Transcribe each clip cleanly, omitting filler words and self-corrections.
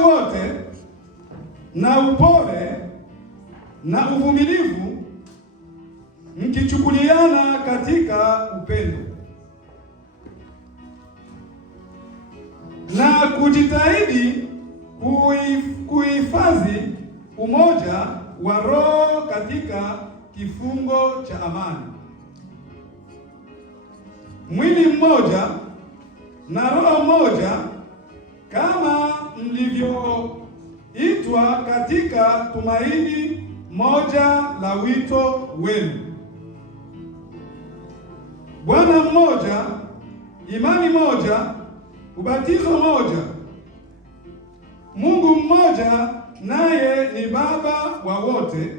wote na upole na uvumilivu, mkichukuliana katika upendo, na kujitahidi kuhifadhi umoja wa roho katika kifungo cha amani. Mwili mmoja na roho moja, kama mlivyoitwa katika tumaini moja la wito wenu. Bwana mmoja, imani moja, ubatizo moja, Mungu mmoja, naye ni Baba wa wote,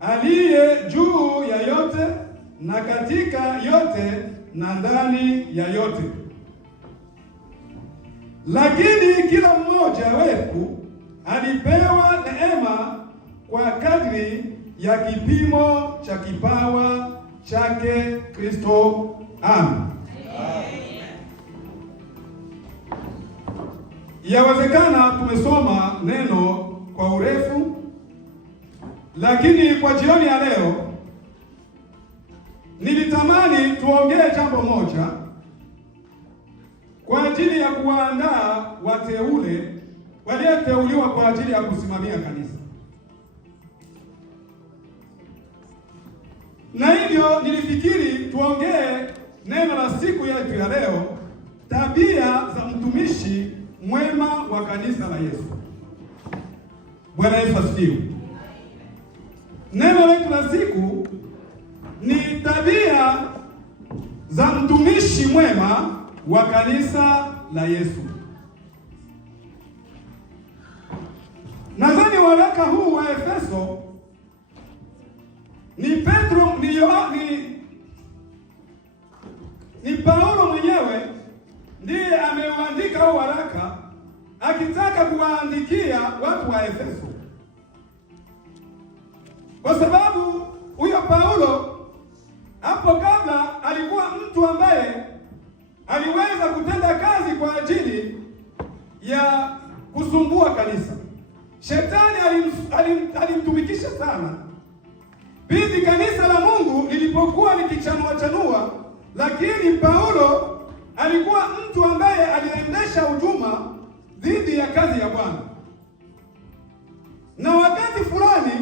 aliye juu ya yote na katika yote na ndani ya yote. Lakini kila mmoja wetu alipewa neema kwa kadri ya kipimo cha kipawa chake Kristo. Amen. Yawezekana tumesoma neno kwa urefu, lakini kwa jioni ya leo nilitamani tuongee jambo moja kwa ajili ya kuwaandaa wateule walioteuliwa kwa ajili ya kusimamia kanisa. Na hivyo nilifikiri tuongee neno la siku yetu ya leo, tabia za mtumishi mwema wa kanisa la Yesu. Bwana Yesu asifiwe. Neno letu la siku ni tabia za mtumishi mwema wa kanisa la Yesu. Nadhani waraka huu wa Efeso ni Petro ni Paulo mwenyewe ndiye ameuandika huu waraka akitaka kuwaandikia watu wa Efeso, kwa sababu huyo Paulo hapo kabla alikuwa mtu ambaye aliweza kutenda kazi kwa ajili ya kusumbua kanisa. Shetani alimtumikisha sana pindi kanisa la Mungu lilipokuwa likichanua, lakini Paulo alikuwa mtu ambaye aliendesha hujuma dhidi ya kazi ya Bwana. Na wakati fulani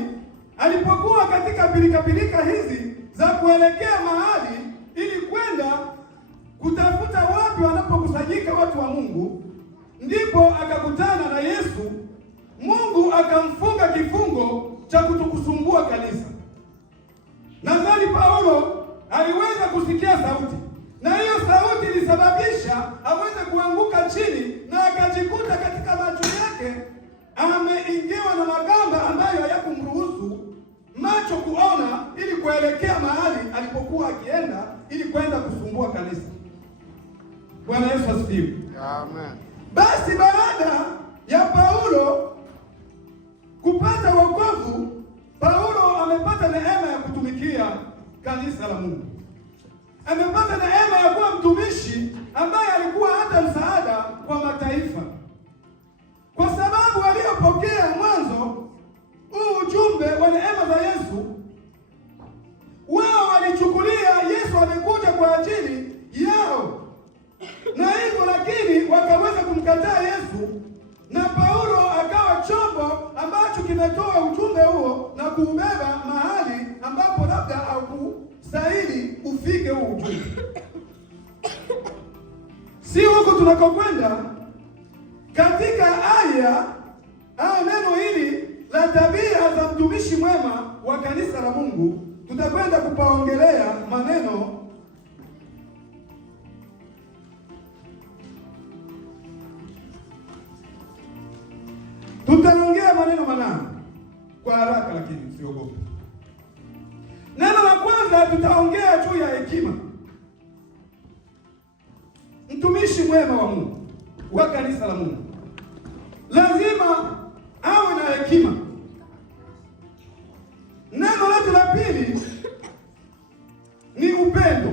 alipokuwa katika pilika hizi za kuelekea mahali ili kwenda kutafuta wapi wanapokusanyika watu wa Mungu, ndipo akakutana na Yesu. Mungu akamfunga kifungo cha kutokusumbua kanisa. Nadhani Paulo aliweza kusikia sauti, na hiyo sauti ilisababisha aweze kuanguka chini, na akajikuta katika macho yake ameingiwa na magamba ambayo hayakumruhusu macho kuona ili kuelekea mahali alipokuwa akienda ili kwenda kusumbua kanisa. Bwana Yesu asifiwe. Amen. Basi baada ya Paulo kupata wokovu, Paulo amepata neema ya kutumikia kanisa la Mungu. Amepata neema ya kuwa mtumishi ambaye alikuwa hata msaada kwa mataifa, kwa sababu aliyopokea mwanzo huu ujumbe wa neema za Yesu, wao walichukulia Yesu amekuja kwa ajili yao, na hivyo lakini wakaweza kumkataa Yesu, na Paulo akawa chombo ambacho kimetoa ujumbe huo na kuubeba mahali ambapo labda haukustahili ufike huo ujumbe. Si huko tunakokwenda katika aya au neno hili la tabia za mtumishi mwema wa kanisa la Mungu. Tutakwenda kupaongelea maneno tutaongea maneno manane kwa haraka, lakini usiogope. Neno la kwanza tutaongea juu ya hekima. Mtumishi mwema wa Mungu wa kanisa la Mungu lazima awe na hekima. Neno letu la pili ni upendo.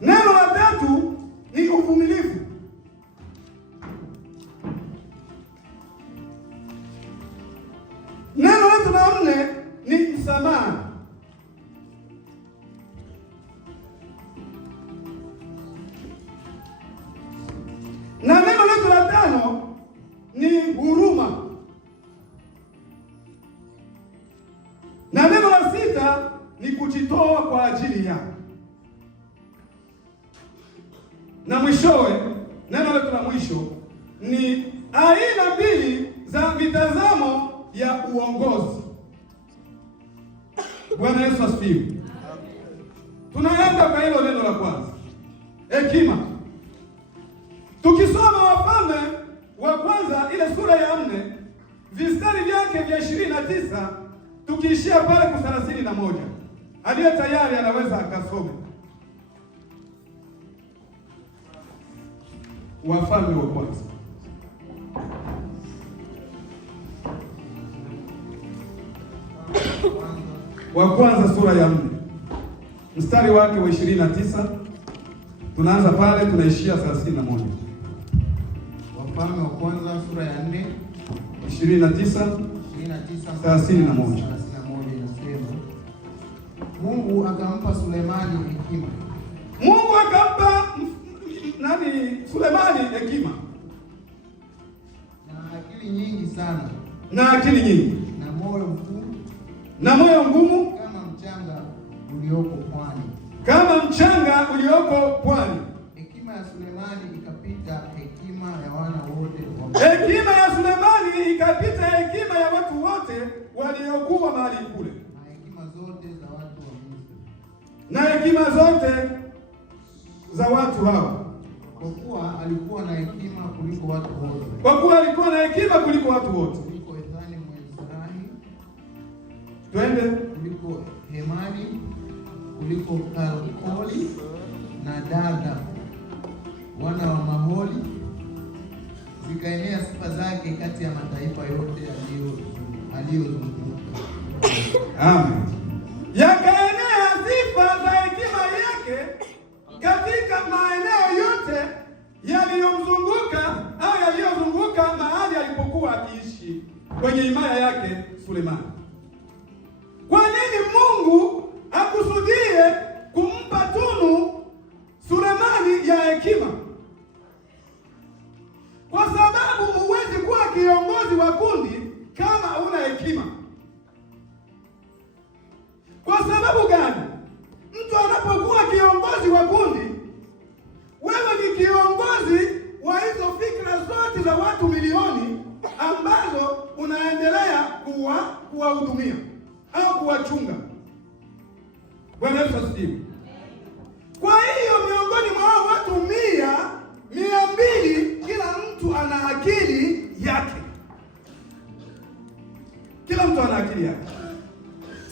Neno la tatu ni uvumilivu. la 4 ni msamaha. Na neno letu la 5 ni huruma. Na neno la 6 ni kujitoa kwa ajili yako. Na mwishowe, neno letu la mwisho ni aina 2 za mitazamo ya uongozi. Bwana Yesu asifiwe. Tunaenda kwa hilo neno la kwanza, hekima. Tukisoma Wafalme wa kwanza ile sura ya 4 vistari vyake vya 29 tukiishia pale kwa 31, aliye tayari anaweza akasome. Wafalme wa kwanza sura ya 4 mstari wake wa 29, tunaanza pale tunaishia 31. Wafalme wa kwanza sura ya 4 29 31 inasema, Mungu akampa Sulemani hekima. Mungu akampa Sulemani hekima na akili nyingi sana, na akili nyingi, na moyo mgumu kama mchanga ulioko pwani, kama mchanga ulioko pwani. Hekima ya Sulemani ikapita hekima ya wana wote hekima ya Sulemani ikapita hekima ya watu wote waliokuwa mahali kule, na hekima zote za watu wa Misri, na hekima zote za watu hawa, kwa kuwa alikuwa na hekima kuliko watu wote, kwa kuwa alikuwa na hekima kuliko watu wote, kuliko Ethani Mwisraeli, kuliko Hemani, kuliko Kalkoli na Darda wana wa Maholi. Zikaenea sifa zake kati ya mataifa yote aliyozunguka. Amen. Yakaenea sifa za hekima yake katika maeneo yote yaliyomzunguka au yaliyozunguka mahali alipokuwa akiishi kwenye himaya yake Sulemani. Kwa nini Mungu akusudie kumpa tunu Sulemani ya hekima? Kwa sababu huwezi kuwa kiongozi wa kundi kama huna hekima. Kwa sababu gani? Mtu anapokuwa kiongozi wa kundi, wewe ni kiongozi wa hizo fikra zote za watu milioni ambazo unaendelea kuwahudumia au kuwachunga. Bwana Yesu asifiwe. Kwa hiyo miongoni mwa watu 200, kila mtu ana akili yake. Kila mtu ana akili yake.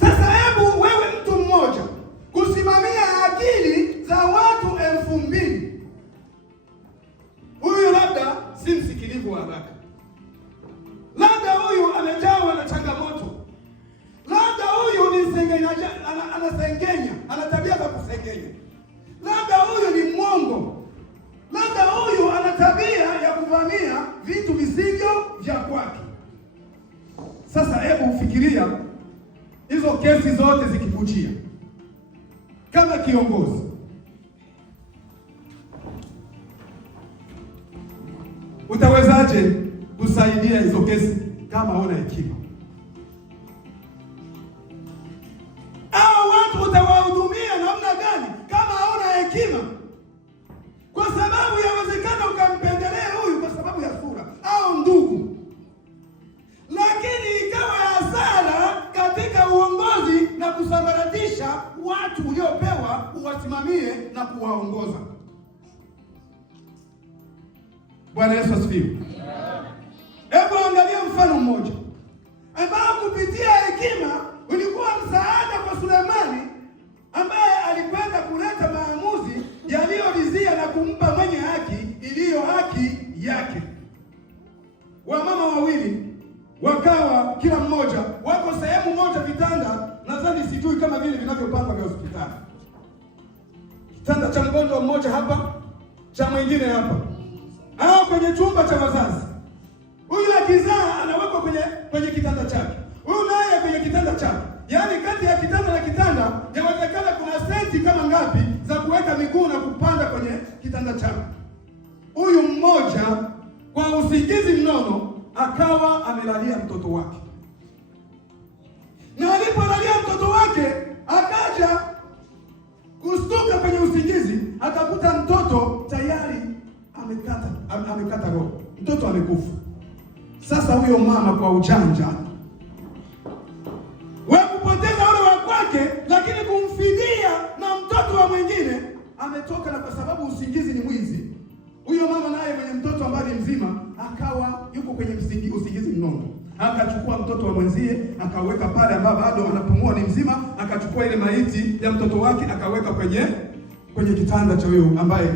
Sasa hebu wewe mtu mmoja kusimamia akili za watu 2000. Huyu labda si msikilivu wa haraka, labda huyu amejawa na changamoto, labda huyu ni msengenyaji, anasengenya, ana tabia za kusengenya, labda huyu ni mwongo, labda huyu ana tabia ya kuvamia vitu visivyo vya kwake. Sasa hebu ufikiria hizo kesi zote zikikujia kama kiongozi, utawezaje kusaidia hizo kesi kama huna hekima? Hao watu utawahudumia namna gani kama hauna hekima? Kwa sababu yawezekana ukampendelea huyu kwa sababu ya sura au ndugu, lakini ikawa hasara katika uongozi na kusambaratisha watu uliopewa uwasimamie na kuwaongoza. Bwana Yesu asifiwe. Hebu angalia mfano mmoja ambao kupitia hekima ulikuwa msaada kwa Sulemani, ambaye alikwenda kuleta maamuzi yaliyoridhia na kumpa mwenye haki iliyo haki yake. Wamama wawili wakawa kila mmoja wako sehemu moja, vitanda nadhani sijui kama vile vinavyopangwa vya hospitali. Kitanda cha mgonjwa mmoja hapa, cha mwingine hapa, au kwenye chumba cha wazazi. Huyu akizaa anawekwa kwenye kitanda chake, huyu naye kwenye mmoja kwa usingizi mnono akawa amelalia mtoto wake, na alipolalia mtoto wake akaja kustuka kwenye usingizi, akakuta mtoto tayari amekata roho, mtoto amekufa. Sasa huyo mama kwa ujanja wewe kupoteza ule wa kwake, lakini kumfidia na mtoto wa mwingine ametoka, na kwa sababu usingizi ni mwizi, huyo mama naye mwenye mtoto ambaye ni mzima akawa yuko kwenye usingizi mnono, akachukua mtoto wa mwenzie akaweka pale ambapo bado anapumua, ni mzima, akachukua ile maiti ya mtoto wake akaweka kwenye kitanda cha huyo ambaye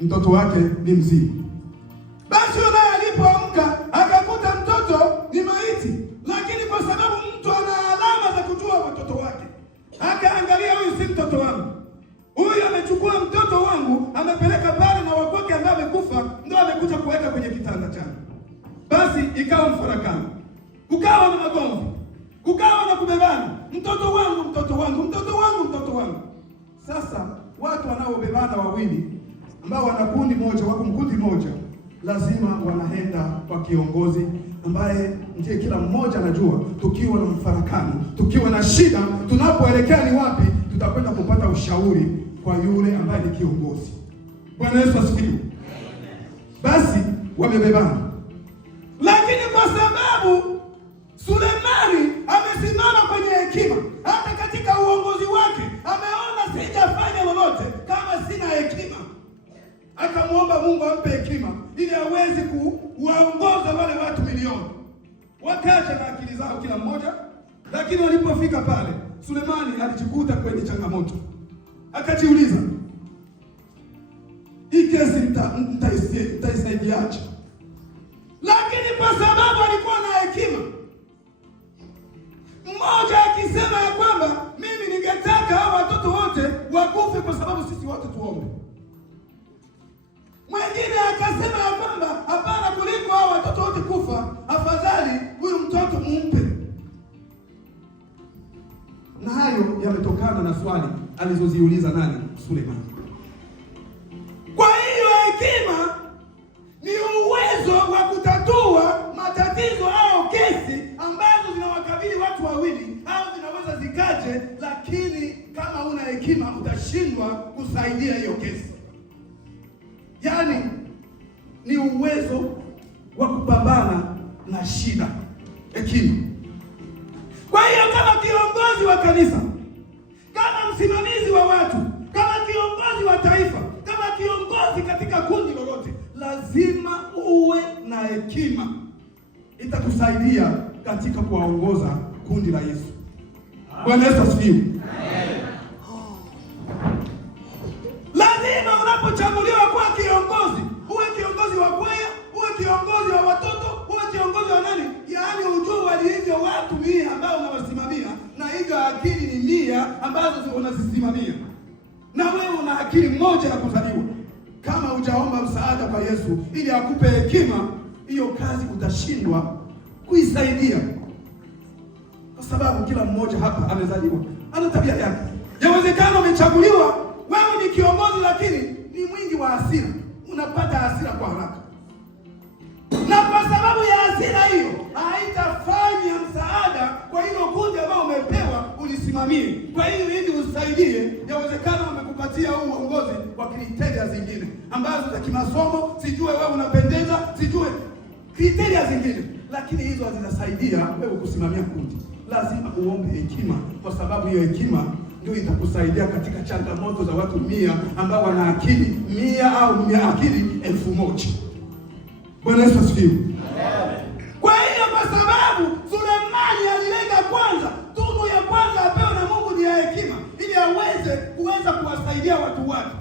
mtoto wake ni mzima. Basi yule alipoamka akakuta mtoto ni maiti, lakini kwa sababu mtu ana alama za kujua watoto wake, akaangalia, huyu si mtoto wangu, huyu amechukua mtoto wangu amepeleka pale, na wakwake ambaye amekufa ndio amekuja kuweka kwenye kitanda changu. Basi ikawa mfarakano, kukawa na magomvi, kukawa na kubebana, mtoto wangu, mtoto wangu, mtoto wangu, mtoto wangu. Sasa watu wanaobebana wawili ambao wana kundi moja, wako mkundi moja, lazima wanaenda kwa kiongozi ambaye ndiye kila mmoja anajua, tukiwa na mfarakano, tukiwa na shida, tunapoelekea ni wapi, tutakwenda kupata ushauri kwa yule ambaye ni kiongozi. Bwana Yesu asifiwe. Basi wamebebana, lakini kwa sababu Sulemani amesimama kwenye hekima, hata katika uongozi wake ameona sijafanya lolote kama sina hekima, akamwomba Mungu ampe hekima ili aweze kuwaongoza wale watu milioni. Wakaja na akili zao kila mmoja, lakini walipofika pale Sulemani alijikuta kwenye changamoto, akajiuliza, hii kesi nitaisaidiaje? Lakini kwa sababu alikuwa na hekima, mmoja akisema ya kwamba mimi ningetaka hao watoto wote wakufe kwa sababu sisi wote tuombe. Mwingine akasema ya kwamba hapana, kuliko hao watoto wote kufa, afadhali huyu mtoto mumpe. Na hayo yametokana na swali alizoziuliza nani? Sulemani. Kwa hiyo hekima ni uwezo wa kutatua matatizo au kesi ambazo zinawakabili watu wawili au zinaweza zikaje, lakini kama una hekima utashindwa kusaidia hiyo kesi. Yaani ni uwezo wa kupambana na shida, hekima. Kwa hiyo kama kiongozi wa kanisa, kama msimamizi wa watu, kama kiongozi wa taifa, kama kiongozi katika kundi lolote, lazima uwe na hekima. Itakusaidia katika kuwaongoza kundi la Yesu. Bwana Yesu asifiwe. Lazima unapochaguliwa kuwa kiongozi, uwe kiongozi wa kwaya, uwe kiongozi wa watoto, uwe kiongozi wa nani? Yaani ujue walivyo watu 100 ambao unawasimamia, na hivyo akili ni 100 ambazo unazisimamia. Na wewe una akili moja ya kuzaliwa. Kama hujaomba msaada kwa Yesu ili akupe hekima, hiyo kazi utashindwa kuisaidia. Kwa sababu kila mmoja hapa amezaliwa ana tabia yake. Yawezekana umechaguliwa, wewe ni kiongozi, lakini ni mwingi wa hasira. Unapata hasira kwa haraka. Na kwa sababu ya hasira hiyo, haitafanya msaada kwa hilo kundi ambao umepewa ulisimamie. Kwa hiyo ili usaidie, yawezekana wamekupatia huu uongozi kwa kriteria zingine ambazo za kimasomo, sijue wewe unapendeza, sijue kriteria zingine, lakini hizo hazitasaidia wewe kusimamia kundi. Lazima uombe hekima, kwa sababu hiyo hekima ndio itakusaidia katika changamoto za watu 100 ambao wana akili 100 au akili 1000. Bwana Yesu asifiwe. Kwa hiyo kwa sababu Sulemani alilenga kwanza, tunu ya kwanza apewe na Mungu ni ya hekima, ili aweze kuwasaidia watu wake.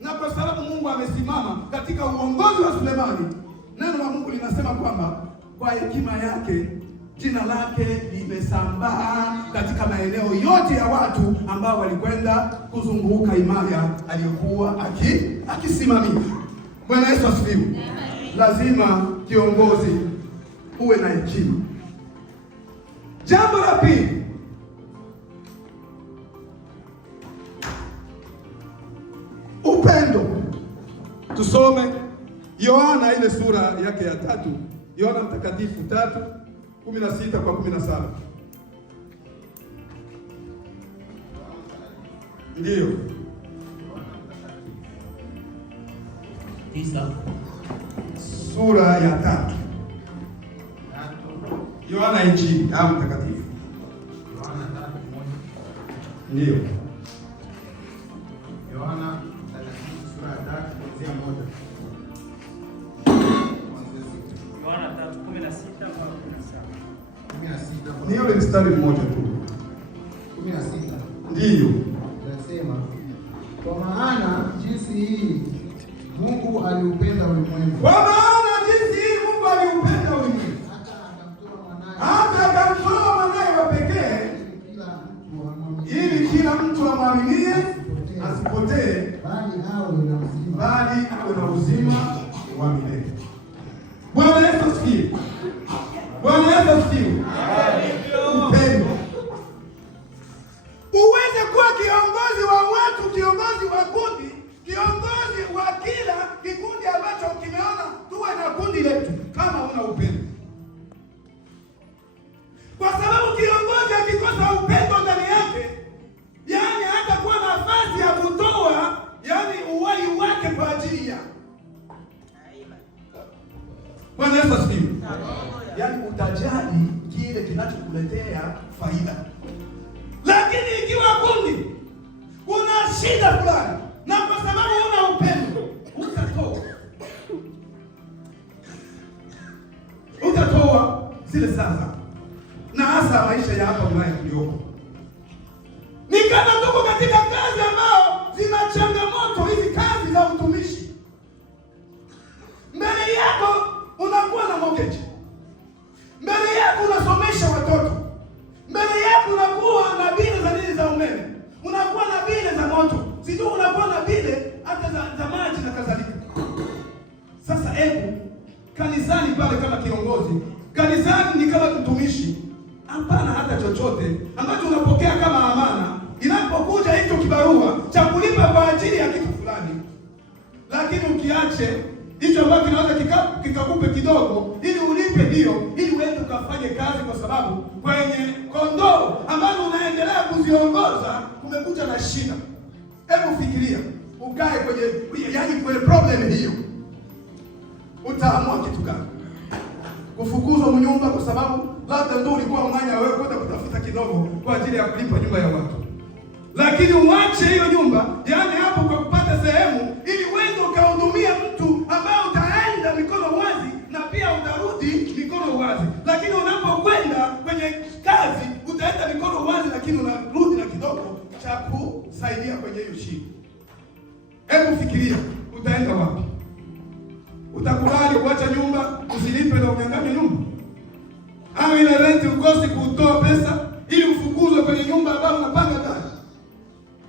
Na kwa sababu Mungu amesimama katika uongozi wa Sulemani, neno la Mungu linasema kwamba kwa hekima yake jina lake limesambaa katika maeneo yote ya watu ambao walikwenda kuzunguka himaya aliyokuwa akisimamia. Bwana Yesu asifiwe. Lazima kiongozi uwe na hekima. Jambo la pili, upendo. Tusome Yohana ile sura yake ya 3, Yohana Mtakatifu 3:16 kwa 17. Ndiyo. Sura ya 3. Yohana Injili au Mtakatifu. Yohana 3:1. Ndiyo. Yohana Mtakatifu sura ya 3 kuanzia 1. Yohana 3:16 kwa 17. Ni ule mstari mmoja tu. 16. Ndiyo. Nasema, kwa maana jinsi hii Mungu aliupenda ulimwengu. Kwa maana jinsi hii Mungu aliupenda ulimwengu. Hata akamtoa mwanae wa pekee ili kila mtu amwaminie asipotee bali awe na uzima wa milele. Bwana Yesu asifiwe. Bwana Yesu asifiwe. Upendo. Uweze kuwa kiongozi wa watu, kiongozi wa kundi, kiongozi wa kila kikundi ambacho kimeona tuwe na kundi letu, kama una upendo. Kwa sababu kiongozi akikosa upendo ndani yake, yani hata kuwa nafasi ya kutoa yani uhai wake kwa ajili ya. Bwana Yesu asifiwe. Yani utajali kile kinachokuletea faida. Lakini ikiwa kundi kuna shida fulani na kwa sababu una upendo utatoa zile sasa, na hasa maisha ya hapa Ulaya tulioko. Ni kama tuko katika kazi ambao zina changamoto, hizi kazi za utumishi. Mbele yako unakuwa na mortgage, mbele yako unasomesha watoto, mbele yako unakuwa na bili za nini za umeme, unakuwa na bili za moto, sijui unakuwa na bili hata za maji na kadhalika. Sasa hebu kanisani pale kama kiongozi, kanisani ni kama mtumishi, hapana hata chochote ambacho unapokea kama amana, inapokuja hicho kibarua cha kulipa kwa ajili ya kitu fulani, lakini ukiache hicho ambacho kinaweza kikakupe kidogo ili ulipe hiyo, ili uende ukafanye kazi, kwa sababu kwenye kondoo ambazo unaendelea kuziongoza kumekuja na shida. Hebu fikiria, ukae kwenye problem hiyo, utaamua kitu gani? Kufukuzwa mnyumba kwa sababu labda ndio ulikuwa mwanya wewe kwenda kutafuta kidogo kwa ajili ya kulipa nyumba ya watu, lakini uache hiyo nyumba, yani hapo kwa kupata sehemu ili uende ukahudumia mtu ambaye utaenda mikono wazi na pia utarudi mikono wazi. Lakini unapokwenda kwenye kazi utaenda mikono wazi, lakini unarudi na kidogo cha kusaidia kwenye hiyo shida. Hebu fikiria, utaenda wapi? Utakubali kuacha nyumba usilipe na unyang'anye nyumba? Au ile rent ukosi kutoa pesa ili ufukuzwe kwenye nyumba ambayo unapanga ndani?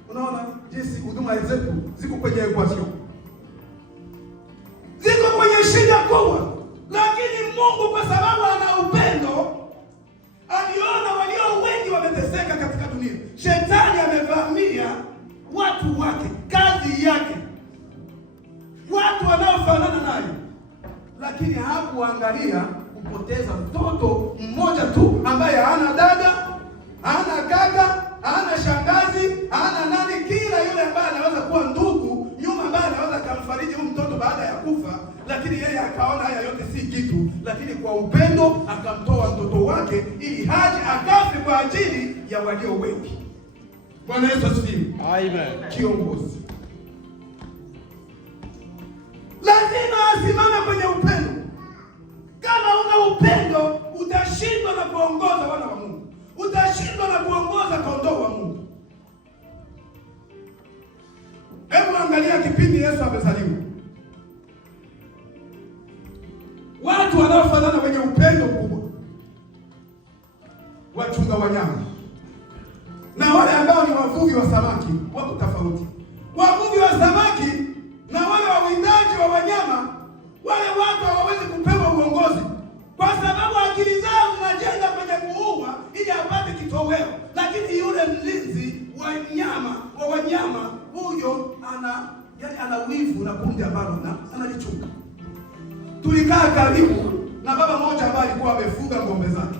Unaona jinsi huduma zetu ziko kwenye equation, ziko kwenye shida kubwa. Lakini Mungu kwa sababu ana upendo, aliona walio wengi wameteseka katika dunia. Shetani amevamia watu wake, kazi yake, watu wanaofanana naye, lakini hakuangalia kupoteza mtoto mmoja tu ambaye hana dada, hana kaka, hana shangazi, hana nani, kila yule ambaye anaweza kuwa ndugu nyuma, ambaye anaweza kumfariji huyu mtoto baada ya kufa. Lakini yeye akaona haya yote si kitu, lakini kwa upendo akamtoa mtoto wake ili haje akafe kwa ajili ya walio wengi. Bwana Yesu asifiwe. Amen. Kiongozi lazima asimame kwenye upendo. Kama una upendo, utashindwa na kuongoza wana wa Mungu, utashindwa na kuongoza kondoo wa Mungu. Hebu angalia kipindi Yesu amezaliwa, watu wanaofanana wenye upendo mkubwa, wachunga wanyama na wale ambao ni wavuvi wa samaki wako tofauti. Wavuvi wa samaki na wale wawindaji wa wanyama, wale watu hawawezi kupewa uongozi kwa sababu akili zao zinajenga kwenye kuua ili apate kitoweo. Lakini yule mlinzi wa wanyama huyo yaani ana wivu na kundi ambalo analichunga. Tulikaa karibu na baba mmoja ambaye alikuwa amefuga ng'ombe zake,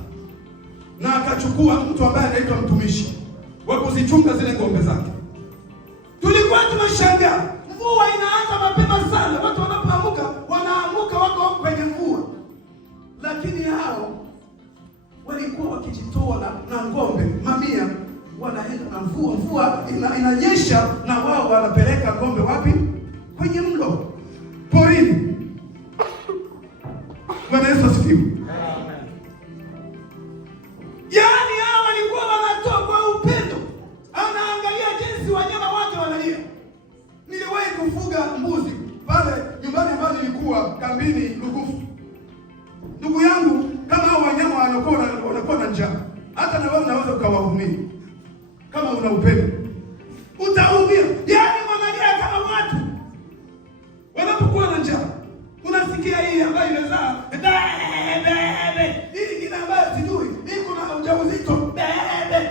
na akachukua mtu ambaye anaitwa mtumishi wa kuzichunga zile ng'ombe zake. Tulikuwa tunashangaa, mvua inaanza mapema sana, watu wanaamuka wako kwenye mvua, lakini hao walikuwa wakijitoa na ng'ombe mamia, wanaenda na mvua inanyesha, na wao wanapeleka ng'ombe wapi? Kwenye mlo porini. Bwana Yesu asifiwe. Yaani hao walikuwa wanatoa kwa upendo, anaangalia jinsi wanyama wake wanalia. Niliwahi kufuga mbuzi pale nyumbani ambapo nilikuwa kambini Lugufu. Ndugu yangu, kama hao wanyama wanakuwa na njaa, hata na wewe unaweza ukawahurumia. Kama una upendo utaumia. Yaani mwangalia kama watu wanapokuwa na njaa, unasikia hii ambayo imezaa bebe, hii ingine ambayo sijui iko na ujauzito bebe.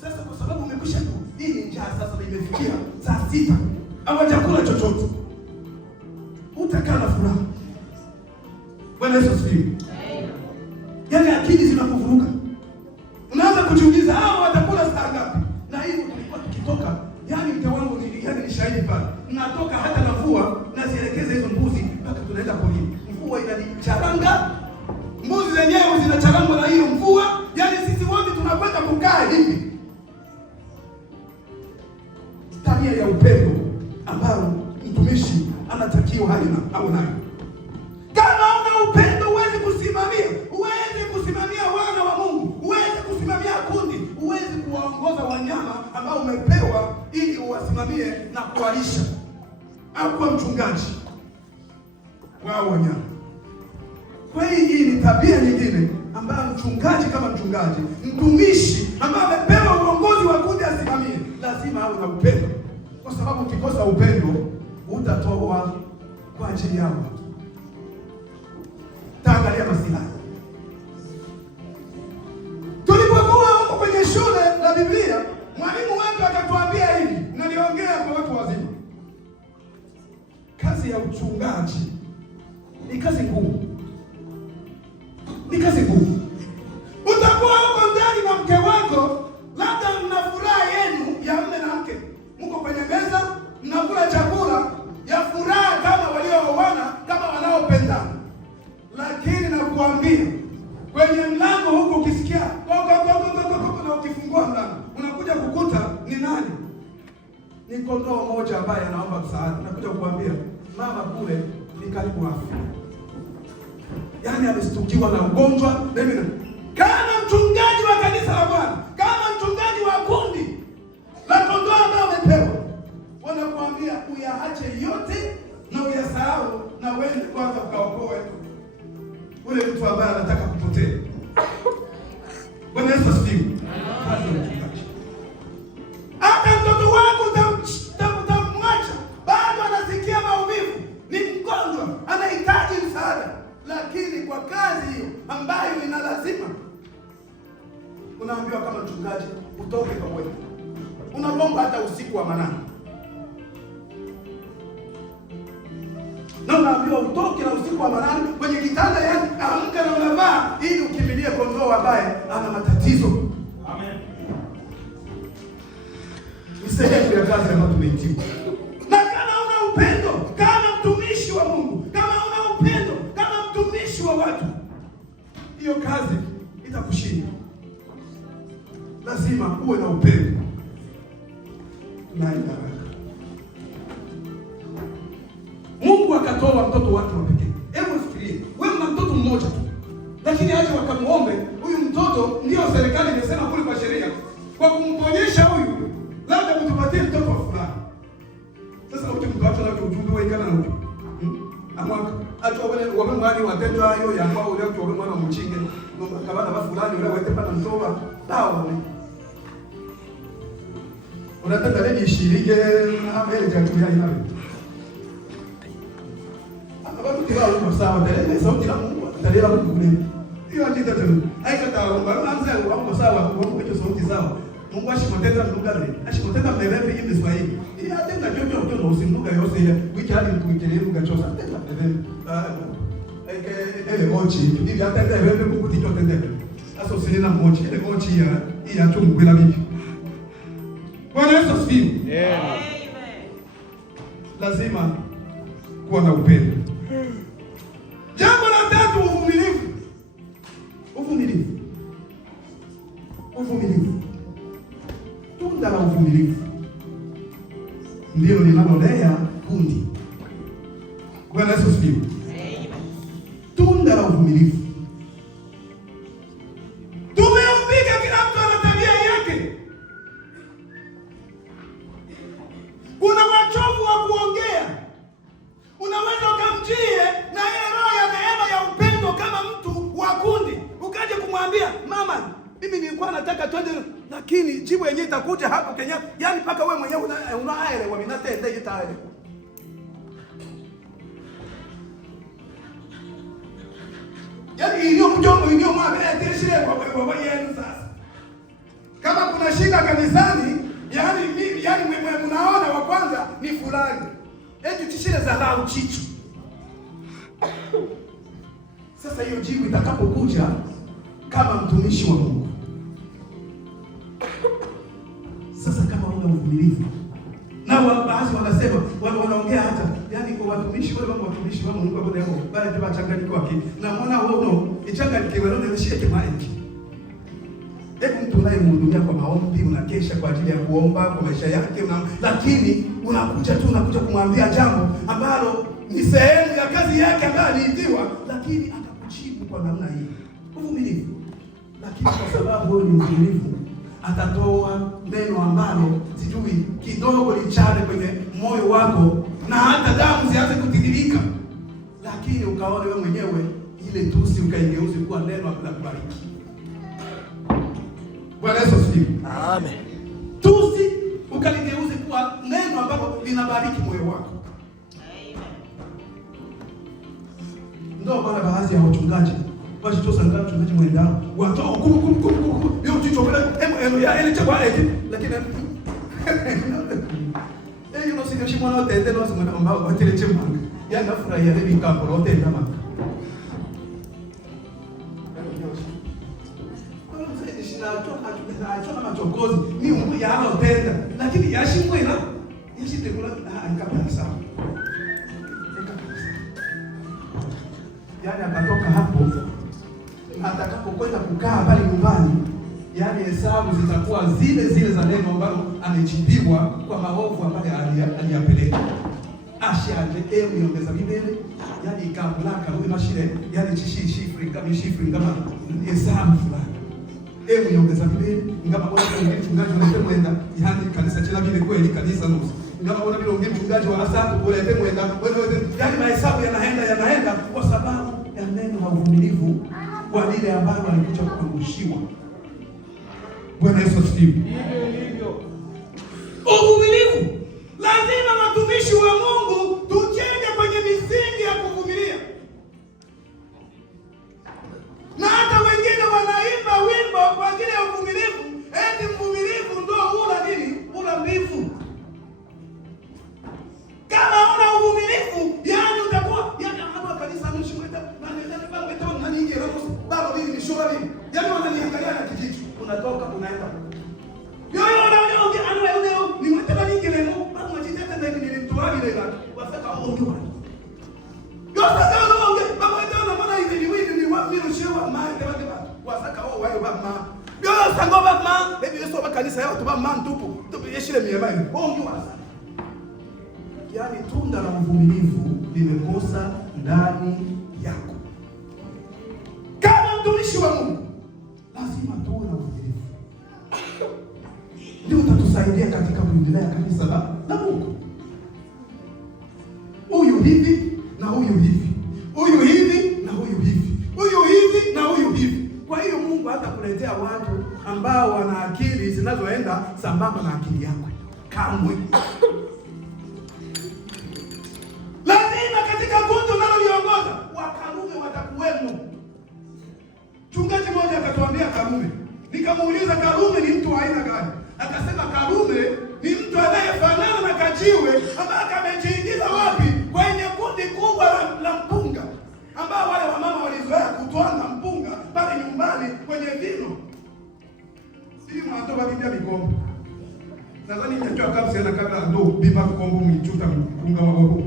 Sasa kwa sababu umekwisha tu, hii ni njaa sasa, imefikia saa 6 hawajakula chochote, utakaa na furaha. Bwana Yesu asifiwe. Yaani akili zinakuvuruga, unaanza kujiuliza hao watakula saa ngapi? Na hivyo tulikuwa tukitoka, yaani mke wangu ni shahidi pale, natoka hata na mvua nazielekeza hizo mbuzi mpaka tunaenda porini. Mvua inanicharanga, mbuzi zenyewe zinacharangwa na hiyo mvua, yaani sisi wote tunakwenda kukaa hivi. Tabia ya upendo ambayo mtumishi anatakiwa awe nayo. Kama una upendo huwezi kusimamia wana wa Mungu, huwezi kusimamia kundi, huwezi kuwaongoza wanyama ambao umepewa ili uwasimamie na kuwalisha, au kuwa mchungaji wao wanyama. Kwa hiyo hii ni tabia nyingine ambayo mchungaji kama mchungaji, mtumishi ambaye amepewa uongozi wa kundi asimamie, lazima awe na upendo, kwa sababu ukikosa upendo utatoa kwa ajili yao. Taangalia masilahi. Tulipokuwa huko kwenye shule la Biblia, mwalimu wetu akatuambia hivi, na niongea kwa watu wazima. Kazi ya uchungaji ni kazi ngumu. Ni kazi ngumu. Utakuwa huko ndani na mke wako, labda mna furaha yenu ya mume na mke. Mko kwenye meza, mnakula chakula ya furaha kama waliooana, kama wanaopendana. Lakini nakuambia, kwenye mlango huko ukisikia na ukifungua mlango, unakuja kukuta ni nani? Ni kondoo moja ambaye anaomba msaada. Unakuja kukuambia, mama kule ni karibu afi. Yaani amestukiwa na ugonjwa. Kama mchungaji wa kanisa la Bwana, kama mchungaji wa kundi la kondoo ambao umepewa, wanakuambia uyaache yote na uyasahau na uende kwanza ukaokoe ule mtu ambaye anataka kupotea. Bwana Yesu asifiwe. Kazi ya mchungaji. Hata mtoto wako utamwacha, bado anasikia maumivu, ni mgonjwa, anahitaji msaada, lakini kwa kazi hiyo ambayo ina lazima, unaambiwa kama mchungaji utoke kwa wewe. Unaomba hata usiku wa manane, na unaambiwa utoke na usiku wa manane kwenye kitanda, yani amka na unavaa ili ukimbilie kondoo ambaye ana matatizo. Amen. Ni sehemu ya kazi ambayo tumeitiwa. Na kama una upendo kama mtumishi wa Mungu, kama una upendo kama mtumishi wa watu, hiyo kazi itakushinda. Lazima uwe na upendo. Tunaenda Mungu akatoa mtoto wake wa pekee. Hebu fikirie, wewe una mtoto mmoja tu, lakini aje wakamuombe huyu mtoto, ndio serikali imesema kule kwa sheria, kwa kumponyesha huyu, labda mtupatie mtoto wa fulani. Sasa ukimtoa na ujumbe wewe kana huko. Amwaka acho wale mwali watendo hayo ya ambao leo tu mwana mchinge, kama na fulani leo wetepa na mtoa dawa. Unataka nini ishirike na mbele ya tuya inawe? Sababu kila mtu sawa tele sauti la Mungu atalela Mungu. Hiyo ajita tu. Haikata wanaanza wao sawa kwa sauti zao. Mungu ashimotenda lugha le. Ashimotenda mlevepe hivi Kiswahili. Ili atenda jojo utono usimbuga yose ile. Wiki hadi kuitele lugha chosa. Atenda mlevepe. Ele mochi. Ili atenda mlevepe Mungu tito tende. Aso silina mochi. Ele mochi ya chungu bila bibi. Bwana Yesu asifiwe. Amen. Lazima kuwa na upendo. Jambo la tatu, uvumilivu. Uvumilivu. Uvumilivu. Tunda la uvumilivu ndilo linalolea kundi. Bwana Yesu asifiwe. Tunda la uvumilivu. Tumeumbika, kila mtu ana tabia yake. Kuna wachovu wa kuongea. Unaweza ukamjie na ile roho ya neema ya upendo kama mtu wa kundi. Ukaje kumwambia, mama, mimi nilikuwa nataka twende, lakini jibu yenyewe itakuja hapo Kenya. Yaani paka wewe mwenyewe unaelewa mimi natenda itaelewa. Yaani hiyo mjombo hiyo mwaga ateshile kwa baba yenu sasa. Kama kuna shida kanisani, yaani mimi mwe mnaona wa kwanza ni fulani. Eti tishile za lao chichu. Sasa hiyo jibu itakapokuja kama mtumishi wa Mungu. Sasa kama una uvumilivu. Na baadhi wanasema wanaongea hata yani kwa watumishi wale kama watumishi wa Mungu kwa leo bali tu wachanganyiko wake. Na mwana wao ichanganyike wale wanashike maiki. Hebu mtu unayemhudumia kwa maombi, unakesha kwa ajili ya kuomba kwa maisha yake, lakini unakuja kumwambia jambo ambalo ni sehemu ya kazi yake ambayo aliitiwa, lakini akakujibu kwa namna hii. Uvumilivu. Lakini kwa sababu wewe ni mvumilivu, atatoa neno ambalo sijui kidogo lichane kwenye moyo wako na hata damu zianze kutiririka, lakini ukaona wewe mwenyewe ile tusi ukaigeuza kuwa neno la kubariki. Bwana Yesu asifiwe. Amen. Tusi ukaligeuza kuwa neno ambalo linabariki moyo wako. Ndio bwana, baadhi ya wachungaji wachitosa ngao mchungaji mwendao watu kum hiyo chicho bila ya ile chakwa eti, lakini hiyo ndio sio shimo na tende ndio sio ambao watile chemanga ya nafurahia ile kampo rote ndama. Achona machokozi ni Mungu ya tenda, lakini yashimwena yashite kula nikapata sawa. Yaani akatoka hapo, atakapokwenda kukaa pale nyumbani, yaani hesabu zitakuwa zile za neno ambalo amejibiwa kwa maovu ambayo aliyapeleka. Ashaje niongeza Biblia, yaani ikamlaka huyu mashine, yaani shifri kama hesabu fulani. Niongeza Biblia, ngama bwana mchungaji anasema yaani kanisa chela vile kweli kanisa nusu. Ngama bwana vile mchungaji wa asabu ule mwenda, yaani mahesabu yanaenda kwa sababu ya neno la uvumilivu kwa lile ambalo alikuja kuangushiwa. Bwana Yesu asifiwe. Hivyo. Uvumilivu. Lazima watumishi wa Mungu tujenge kwenye misingi ya kuvumilia. Na hata wengine wanaimba wimbo kwa ajili ya uvumilivu, eti mvumilivu ndio ula nini? Ula mbivu. Kama una uvumilivu, yani utakuwa yani hapa kanisa mshimweta na nini baba mimi ni shwari. Yani wananiangalia na kijiji. Unatoka unaenda. Yo ni mtaka nini leo? Bado mjitete na nini nilimtoa vile la. Wasaka ongea. Yo sasa ongea. Baba ndio maana hivi ni wapi mshewa mai kama wasaka wao baba. Yo sango baba, baby Yesu wa kanisa yao tuba man tupu. Tupiyeshile miema. Ongea. Yaani tunda la uvumilivu limekosa ndani yako. Kama mtumishi wa Mungu, lazima tuwe na uvumilivu. Ndio utatusaidia katika kuendelea kanisa la Mungu. Huyu hivi na huyu hivi. Huyu hivi na huyu hivi. Huyu hivi na huyu hivi. Kwa hiyo Mungu hatakuletea watu ambao wana akili zinazoenda sambamba na akili yako. Kamwe. Lazima katika kundi unaloliongoza wakarume watakuwemo. Chungaji mmoja akatuambia Karume, Nikamuuliza Karume ni mtu wa aina gani? Akasema Karume ni mtu anayefanana na kajiwe ambaye kamejiingiza wapi? Kwenye kundi kubwa la mpunga, ambao wale wamama walizoea kutwanga mpunga pale nyumbani kwenye vino. Sisi mwanatoka bibia mikombo. Nadhani ninajua kabisa yana kabla ndo bima kombo mwichuta mpunga wa wao.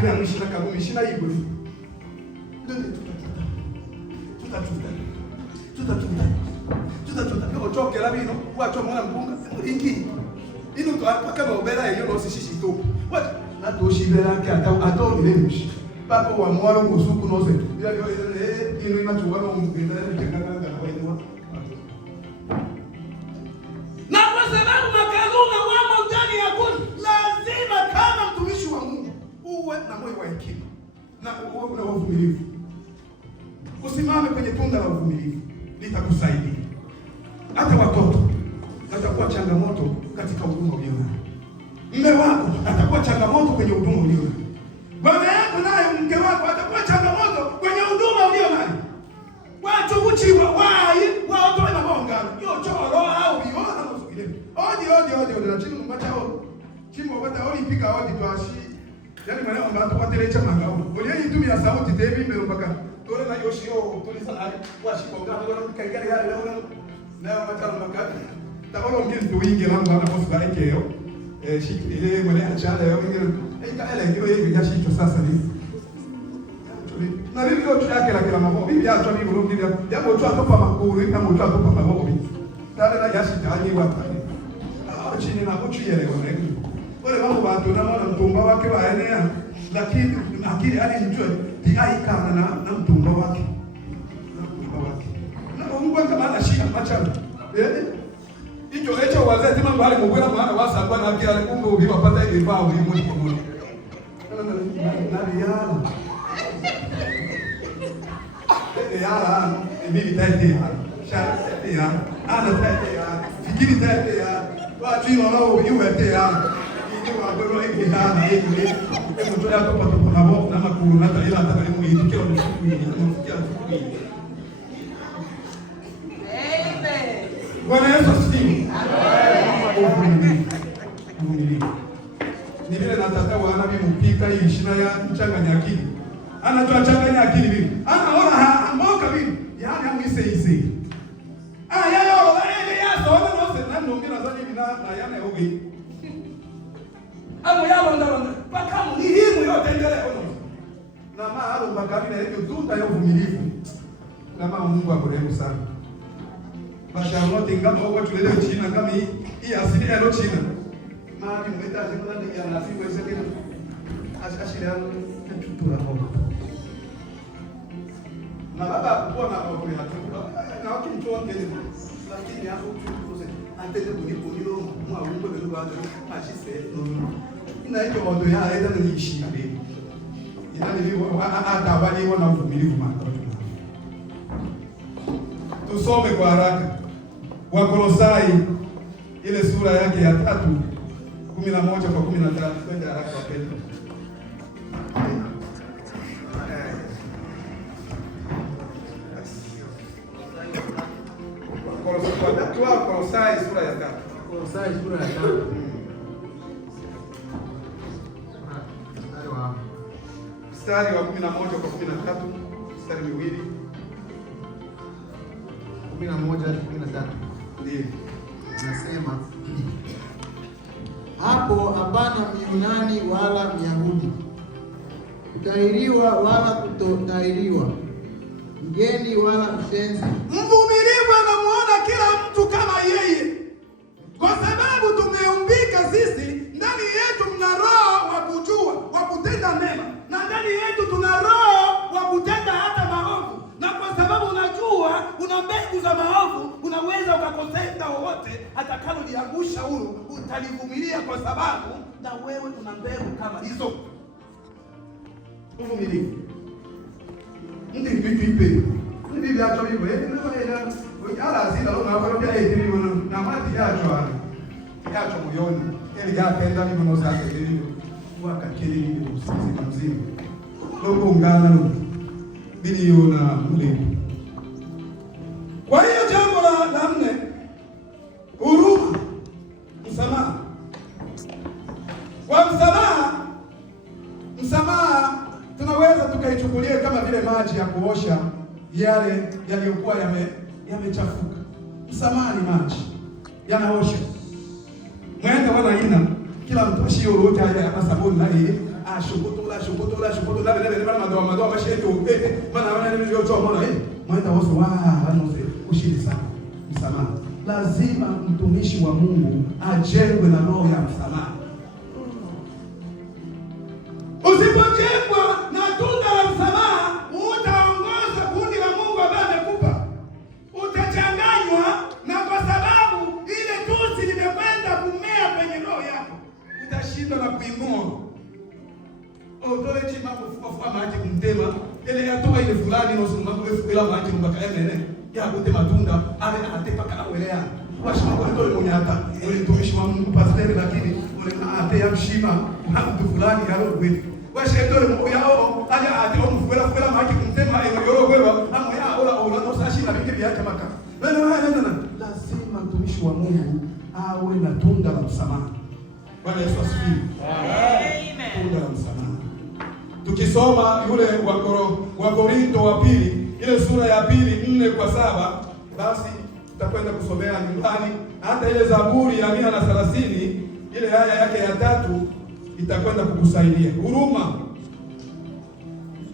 Bila mshina Karume shina hiyo. Tuta kwa choke la bino wacho mwana mpunga ingi ino to akaba obera iyo no sisi to what na to shibera ke ata ile mushi papo wa mwalo kusuku no se bila ino ina chuwa no mpenda ni kanga kwa ino na kwa sababu makalunga wamo ndani ya kundi, lazima kama mtumishi wa Mungu uwe na moyo wa hekima na uwe na uvumilivu. Usimame kwenye tunda la uvumilivu, litakusaidia. Hata watoto atakuwa changamoto katika huduma ulionayo. Mume wako atakuwa changamoto kwenye huduma ulionayo. Baba yako naye mke wako atakuwa changamoto kwenye huduma ulionayo. Watu kuchiwa wai watu wana maongano. Yo choro au biona na usukile. Odi na chini mbachao. Chimo bata oli pika odi twashi. Yani mwana mbato watelecha mangao. Oli yitumia sauti tebi mbele mpaka. Tore na yoshio tulisa na washikonga ngoro kaikari yale leo. Na matano makati tabolo ngine tuinge langu hata kwa sababu yake shiki ile mwana achana yao ngine ile ndio yeye yashito sasa ni na hivyo tu yake la kila mambo bibi acha mimi ndio ndio jambo tu atopa makuru kama tu atopa mambo bibi dada na yashita aje wapi chini na kuchu yele wale mambo watu na mwana mtumba wake waenea lakini akili alimjua ai kana na mtumba wake Mungu kama anashika machana. Hicho wazee tima mbali mugwera maana wasangwa na kila kumbe ubi wapata hivi vao ubi mmoja kwa mmoja. Na yala. Yala bibi taite ya. Shati ya. Ana taite ya. Fikiri taite ya. Watu wao yuwete ya. Ndio wagoro hivi hana hivi. Mtu yako kwa kuna wao na makuru hata ila hata kama hiyo msikia Bwana Yesu asifiwe. Amen. Ni vile nataka wana mimi mpika hii shina ya mchanganya akili. Anatoa changanya akili mimi. Anaona amoka mimi. Yaani amwise. Yayo ile yaso wana nose na ndio ngina zani bila na yana hobi. Yalo ndalo. Pakamu ni himu yote endelee ono. Na mahalo mbakabi na hiyo tunda ya uvumilivu. Na Mungu akurehemu sana. Mashallah tinggal bawa tulele China kami hii asili ya China. Mari mweta zingine ndio yanasi wese tena. Asili ya tutura hapo. Na baba kwa na kwa hatua. Na wakimtoa kile. Lakini hapo tuko atende kunipulilo mwa ungo ndio baada ashise. Ina hiyo watu ya aidha ni ishi na bibi. Ina ni hata wali wana uvumilivu mara. Tusome kwa haraka. Wakolosai ile sura yake ya 3:11 kwa 13 kwenda haraka wapendwa. Wakolosai sura ya 3. Wakolosai sura ya 3. Mstari wa 11 kwa 13, mstari miwili. 11 hadi 13. Ndiyo. Nasema hapo hapana Myunani wala Myahudi, kutahiriwa wala kutotahiriwa, mgeni wala mshenzi. Mvumilivu anamuona kila mtu kama yeye, kwa sababu tumeumbika sisi, ndani yetu mna roho wa kujua, wa kutenda mema, na ndani yetu tuna roho wa kutenda hata maovu. Na kwa sababu unajua una mbegu za maovu, unaweza ukakosea wowote atakaloliangusha huru, utalivumilia kwa sababu na wewe una mbegu kama hizo. Uvumilivu. Ndi vipi? Ndi vya hapo hivyo. Ala zina leo na kwa hiyo hivi na mati yacho. Yacho moyoni. Ile yapenda mimi mmoja wake hivyo. Wakakili hivi usiku mzima. Ndio ungana ndio biliona mle. Kwa hiyo jambo tukaichukulie kama vile maji ya kuosha yale yaliyokuwa yamechafuka. Msamaha ni maji yanaosha. Mwenda wana ina kila mtu ashio rote haya hapa sabuni na hii shokotola bele bana madoa masheto bana wana ndio yote mwana mwenda wote wanose ushindi sana. Msamaha lazima mtumishi wa Mungu ajengwe na roho ya msamaha. Usipojengwa na tunda la msamaha, utaongoza kundi la Mungu ambaye amekupa. Utachanganywa, na kwa sababu ile tusi limekwenda kumea kwenye roho yako, utashindwa na kuing'oa. Otolechi mambo fufa maji kumtema, ile yatoka ile fulani no suma kwa ila maji mbaka emene. Ya kute matunda, ale atepa kana welea. Washima kwa tole monyata, ule mtumishi wa Mungu pastor lakini ule ate ya mshima, mtu fulani yalo kwetu. Washetole yao aja ate omfuela maji kumtema yoro gwero amo ya ola no sashi na binti byake maka. Wewe lazima mtumishi wa Mungu awe na tunda la msamaha. Bwana Yesu asifiwe. Amen. Tunda la msamaha. Tukisoma yule wa Korinto wa pili, ile sura ya 2:4-7, basi tutakwenda kusomea nyumbani. Hata ile Zaburi ya 130 ile aya yake ya 3 itakwenda kukusaidia. Huruma.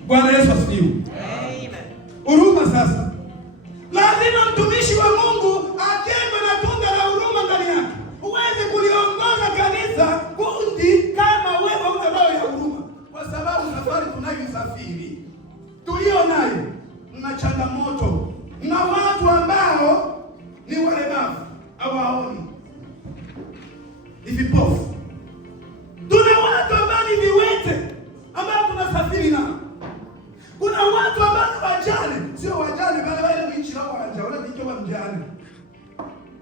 Bwana Yesu asifiwe. Amen. Huruma sasa. Lazima mtumishi wa Mungu ajengwe na tunda la huruma ndani yake. Uweze kuliongoza kanisa kundi kama wewe una roho ya huruma. Kwa sababu safari tunayoisafiri tulio nayo na changamoto na watu ambao ni walemavu hawaoni, ni vipofu. Tuna watu ambao ni viwete ambao tunasafiri nao. Kuna watu ambao ni wajane, sio wajane bali wale mwichi lao anja, wale vichwa mjane.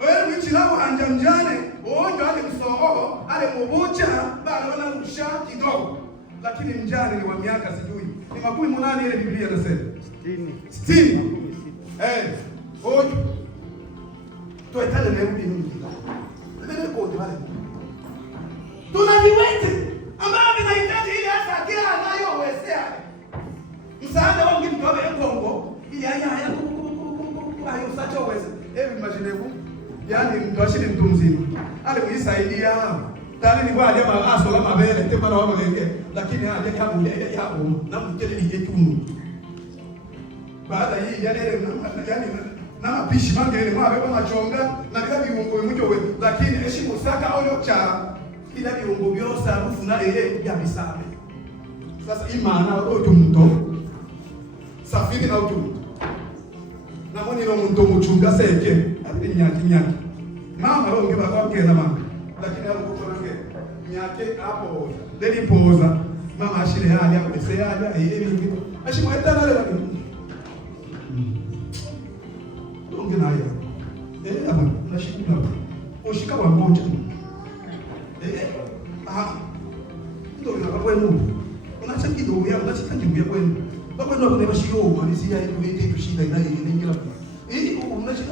Wale mwichi lao anja mjane, ojo ale msoo, ale mbucha, bali wana msha kidogo. Lakini mjane ni wa miaka sijui. Ni 18 ile Biblia inasema. 60. Ojo. Tuetane na rudi nyingi. Ndio kwa wale. Tuna viwete ambao vinahitaji ile hasa kila anayowezea. Msaada wangu mtoe Kongo, ili haya ayo sacha uweze. Imaginez-vous, yani mtu ashini mtu mzima. Alimuisaidia. Tani ni kwa jamaa aso la mabele te para wao ngenge, lakini haja kama ya na mtele ni yetu. Baada hii yani na mapishi mange ile mwa beba machonga na bila viungo mmoja wewe, lakini heshima saka au cha ila viungo vyose harufu na ya bisame. Sasa imana roho mto safiri na utu na moni no mtu mchunga seke ati nyaki mama roho ngeba kwa kenda mama lakini hapo kwa nyake hapo deli poza mama ashile hali hapo sasa hali hivi ashimo etana leo ndio nayo hapo nashikuna ushika wa moja ndio na kwa nini unaacha kidogo ya unaacha kidogo kwenu baba ndio kuna mashio malisia hiyo ile tushinda ina nyingine unaacha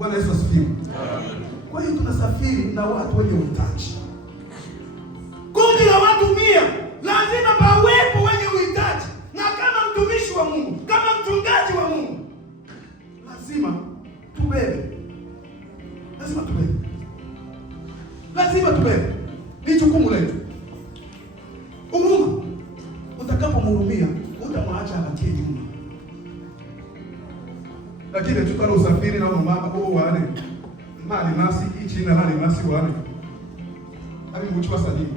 Bwana Yesu asifiwe. Kwa hiyo tunasafiri na watu wenye uhitaji. Kundi la watu 100 lazima pawepo wenye uhitaji, na kama mtumishi wa Mungu, kama mchungaji wa Mungu, lazima tubebe. Lazima tubebe. Ni jukumu letu. Huruma. Utakapomhurumia, utamwacha abakie nyuma. Lakini tukana usafiri na mama wane mali nasi ichi na mali nasi wane ali mchukua sadini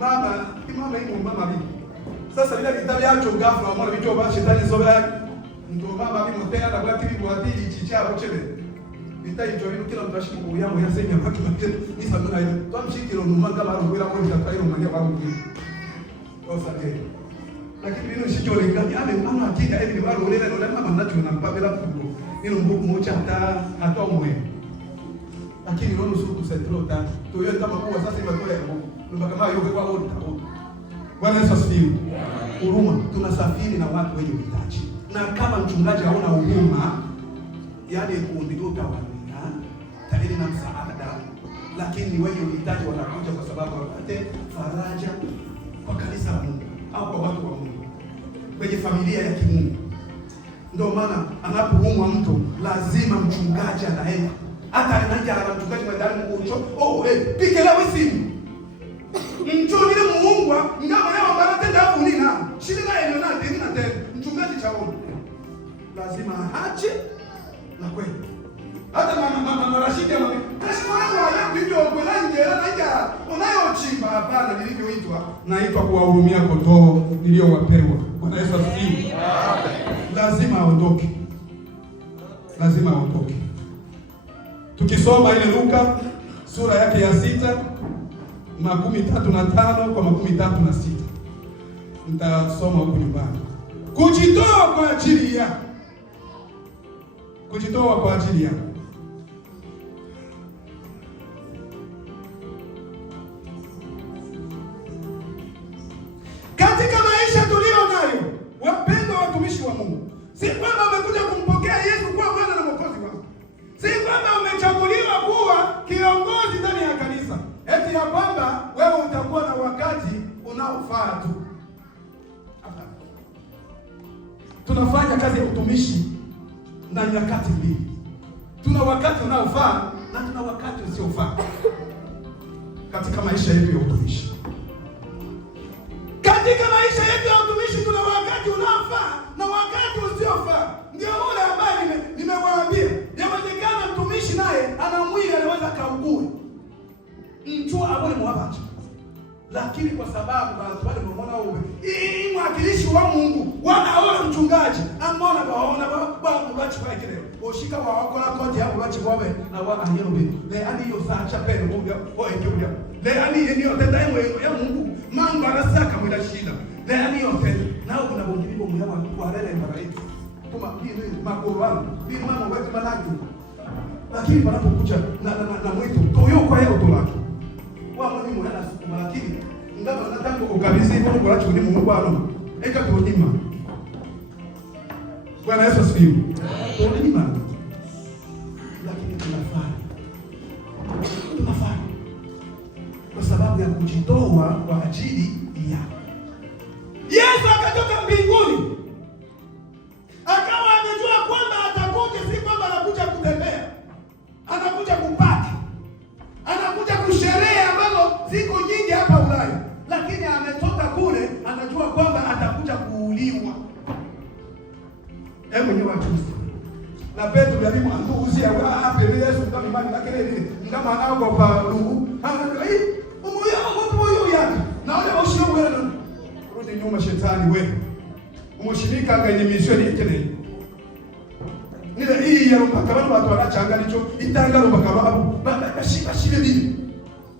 mama imo mama bibi sasa bila vitabu yacho ghafla mwana vitu ba shetani zoba yake ndio baba bibi mtea na kwa kibi kwa dili chicha uchebe nitaitwa hilo kila mtu ashimu yangu yasenya haki makeni ni sabuna hiyo twamshikiro numanga baro bila kwa nitakayo manya baro ngine osake lakini nino shijole ngani ame mama hakika hivi ni baro ulela ndo mama mnacho na mpabela kuko nino mbuku mocha hata umwe lakini roho suru kusetrota toyo kama kwa sasa imetoa ndio kama yote kwa wote. Bwana Yesu asifiwe. Huruma, tunasafiri na watu wenye uhitaji. Na kama mchungaji haona huruma, yani kundi lote utawalia tayari na msaada, lakini wenye uhitaji wanakuja kwa sababu wapate faraja kwa kanisa la Mungu au kwa watu kwenye familia ya kimungu. Ndio maana anapoumwa mtu lazima mchungaji anaenda. Hata anaja na mchungaji madani mgonjwa, pikela wisimu. Mchungaji muungwa ngama yao baratenda hapo nina. Shirika eneo na dini na tena mchungaji chaona. Lazima aache na kweli. Hata mama Rashidi amwambia, "Kashi mwanangu hapo ndio kwelanje anaja unayochimba hapana nilivyoitwa naitwa kuwahurumia kondoo niliowapewa." Bwana Yesu asifiwe. Lazima aondoke. Lazima aondoke. Tukisoma ile Luka sura yake ya 6:35 kwa 36. Nitasoma huko nyumbani. Kujitoa kwa ajili ya kujitoa kwa ajili yako. Katika maisha tulio nayo, wapendwa watumishi wa Mungu, si kwamba umekuja kumpokea Yesu kuwa Bwana na Mwokozi wako. Si kwamba umechaguliwa kuwa kiongozi ndani ya kanisa, eti ya kwamba wewe utakuwa na wakati unaofaa tu. Tunafanya kazi ya utumishi na nyakati mbili. Tuna wakati unaofaa na tuna wakati usiofaa katika maisha yetu ya utumishi. Katika maisha yetu ya utumishi tuna wakati unaofaa na wakati usiofaa. Ndio ule ambaye nimewaambia, yawezekana mtumishi naye ana mwili anaweza kaugue. Mtu abone mwabacha. Lakini kwa sababu watu wale wanaona wewe, hii mwakilishi wa Mungu, wanaona mchungaji, amona baona baba mbachi kwa kile. Oshika wa wako na kodi hapo bachi bobe na wa anyerobe. Le ani yo sa chapele mbya o ekeulia. Le ani yenyo tenda ya Mungu, mambo anasaka mwila shida. Le ani yo tenda na kuna bongini bomu ya kwa rele maraiki. Kama hii makorano, hii mama wetu manaki. Lakini panapokuja na mwito, toyo kwa yeye utolaki. Wa mwalimu hana siku lakini ngaba nataka ukabisi kwa kwa chuni Mungu bano eka tuonyima. Bwana Yesu asifiwe. Tuonyima. Lakini tunafanya kwa sababu ya kujitoa kwa ajili ya Yesu. Akatoka mbinguni akawa amejua kwamba atakuja, si kwamba anakuja kutembea, anakuja kupaki, anakuja kusherehe ambazo ziko nyingi hapa Ulaya, lakini ametoka kule anajua kwamba atakuja kuuliwa. Hebu mwenyewe atusi. Na Petro yalimu anguuzia wa hapa ile Yesu kama imani yake ile kama anao kwa lungu. Hii umoyo yake. Na wale washio wewe rudi nyuma shetani wewe. Umushirika kwenye misioni yake. Nile hii ya mpaka watu wanachanga nicho itanga mpaka babu. Bashibe bibi.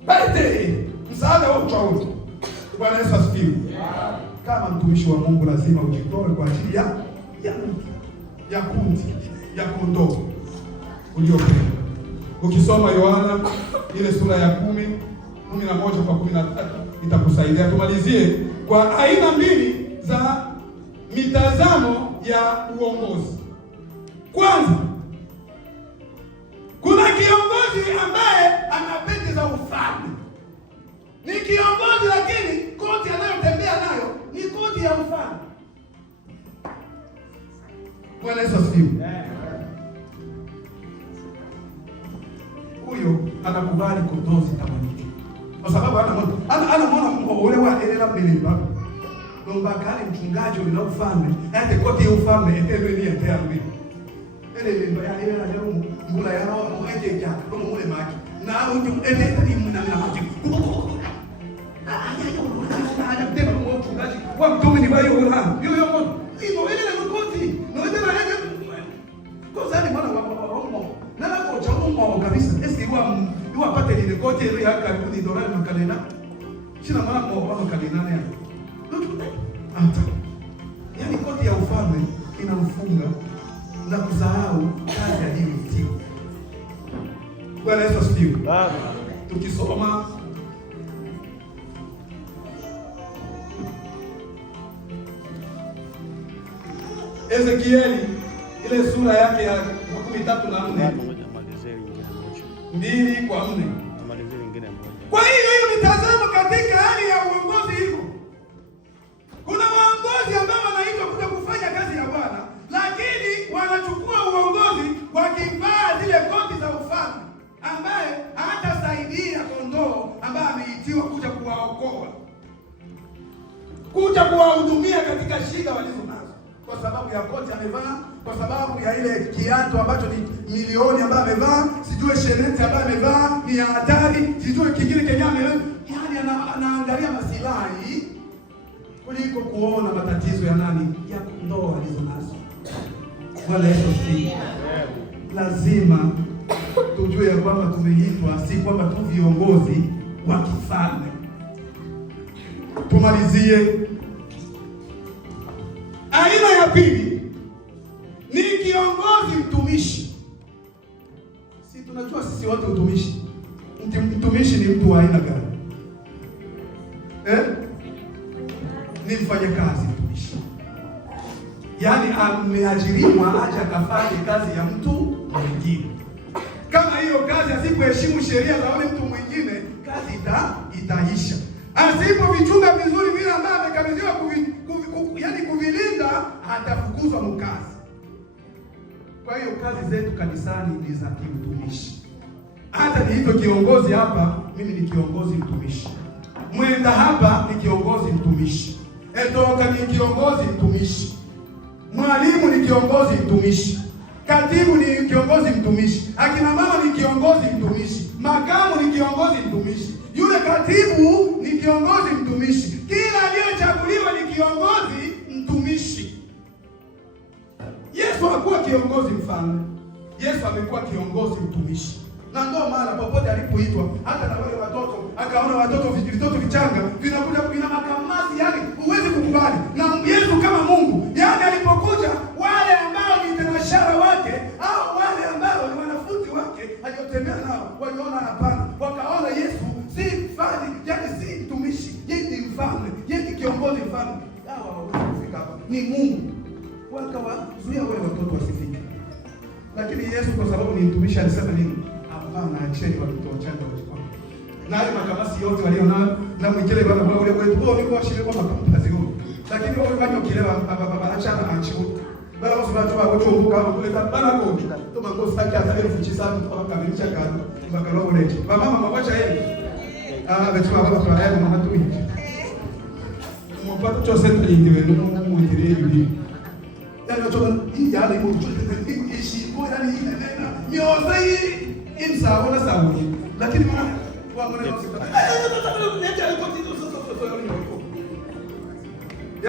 Baite msaada wa uchawi. Bwana Yesu asifiwe. Kama mtumishi wa Mungu lazima ujitoe kwa ajili ya kundi ya kondoo uliopenda. Ukisoma Yohana ile sura ya 11 kwa 13 itakusaidia. Tumalizie kwa aina mbili za mitazamo ya uongozi. Kwanza, kuna kiongozi ambaye anapendeza ufalme. Ni kiongozi lakini koti anayotembea nayo ni koti ya ufalme. Bwana Yesu asifiwe. Huyo anakubali kondozi tamani. Kwa sababu ana mwana ule wa elela mbele baba. Ndio kali mchungaji ule na ufalme. Hata koti ya ufalme etendo ni ya mbele. Ele ndio ya ile na leo mbula ya roho mweke ya kama ule maji. Na unje etendo ni mna maji. Ana tena kwa mchungaji. Kwa mtume ni bayo ule ha. Yo hivyo ile na koti. Na ile na yake. Kwa sababu mwana wa na kwa chamu kabisa. Eski kwa pate ile koti ile ya karibu ni dola na kalena. Sina mwana kwa kalena naye. Anta. Yaani koti ya ufalme inamfunga na kusahau kazi ya hiyo siku. Bwana Yesu asifiwe. Tukisoma Ezekieli ile sura yake ya 13:4 2 kwa 4. Kwa hiyo mitazamo katika hali ya uongozi hivyo. Kuna waongozi ambao wanaitwa kuja kuwahudumia katika shida walizo nazo, kwa sababu ya koti amevaa, kwa sababu ya ile kiatu ambacho ni milioni ambayo amevaa, sijue sheneti ambayo amevaa ni ya hatari, sijue kingine Kenya amevaa. Yani anaangalia masilahi kuliko kuona matatizo ya nani, ya ndoa walizo nazo. Bwana Yesu asifiwe. Lazima tujue ya kwamba tumeitwa, si kwamba tu viongozi wa kifalme. Tumalizie. Aina ya pili ni kiongozi mtumishi. Si tunajua sisi watu utumishi. Mtumishi ni mtu wa aina gani? Ni mfanyakazi mtumishi. Yaani ameajiriwa aje akafanye kazi ya mtu mwingine. Kama hiyo kazi asipoheshimu sheria za wale mtu mwingine, kazi itaisha. Asipovichunga vizuri vile ambavyo amekabidhiwa kuvilinda, atafukuzwa mkazi. Kwa hiyo kazi zetu kanisani ni za kimtumishi. Hata ni hivyo kiongozi hapa, mimi ni kiongozi mtumishi. Mwenda hapa ni kiongozi mtumishi. Etoka ni kiongozi mtumishi. Mwalimu ni kiongozi mtumishi. Katibu ni kiongozi mtumishi. Akina mama ni kiongozi mtumishi. Makamu ni kiongozi mtumishi. Yule katibu ni kiongozi mtumishi. Kila aliyochaguliwa ni kiongozi mtumishi. Yesu hakuwa kiongozi mfalme. Yesu amekuwa kiongozi mtumishi. Na ndio maana popote alipoitwa, hata na wale watoto, akaona watoto vichanga vinakuja vina makamasi, yani huwezi kukubali. Na Yesu kama Mungu, yani alipokuja, wale ambao ni tenashara wake au wale ambao ni wanafunzi wake aliyotembea nao, waliona hapana, wakaona Yesu si mfalme, yani si mtumishi, yeye ni mfalme, yeye ni kiongozi mfalme. Hawa hawawezi kufika hapa, ni Mungu. Wakawazuia wale watoto wasifike. Lakini Yesu kwa sababu ni mtumishi alisema nini? Na acheni watoto wachanga wachukue. Na wale makamasi yote walionao na mwingine baba wale wetu wao ni kwa shirika kwa makamasi huko. Lakini wao bado kilewa baba achana achiwe. Baba wao watu wao kutoka hapo kuleta bana kwa. Tuma ngozi yake hata 1900 kwa kamilisha kazi. Mpaka roho leo. Mama mwacha yeye. Betua baba kwa yeye mama tu. Mwapato chose ndio ndio muitire hivi. Ndio choka hii yale mtu ishi kwa nani nena. Mioza hii imsa wala sauni. Lakini mwana wa mwana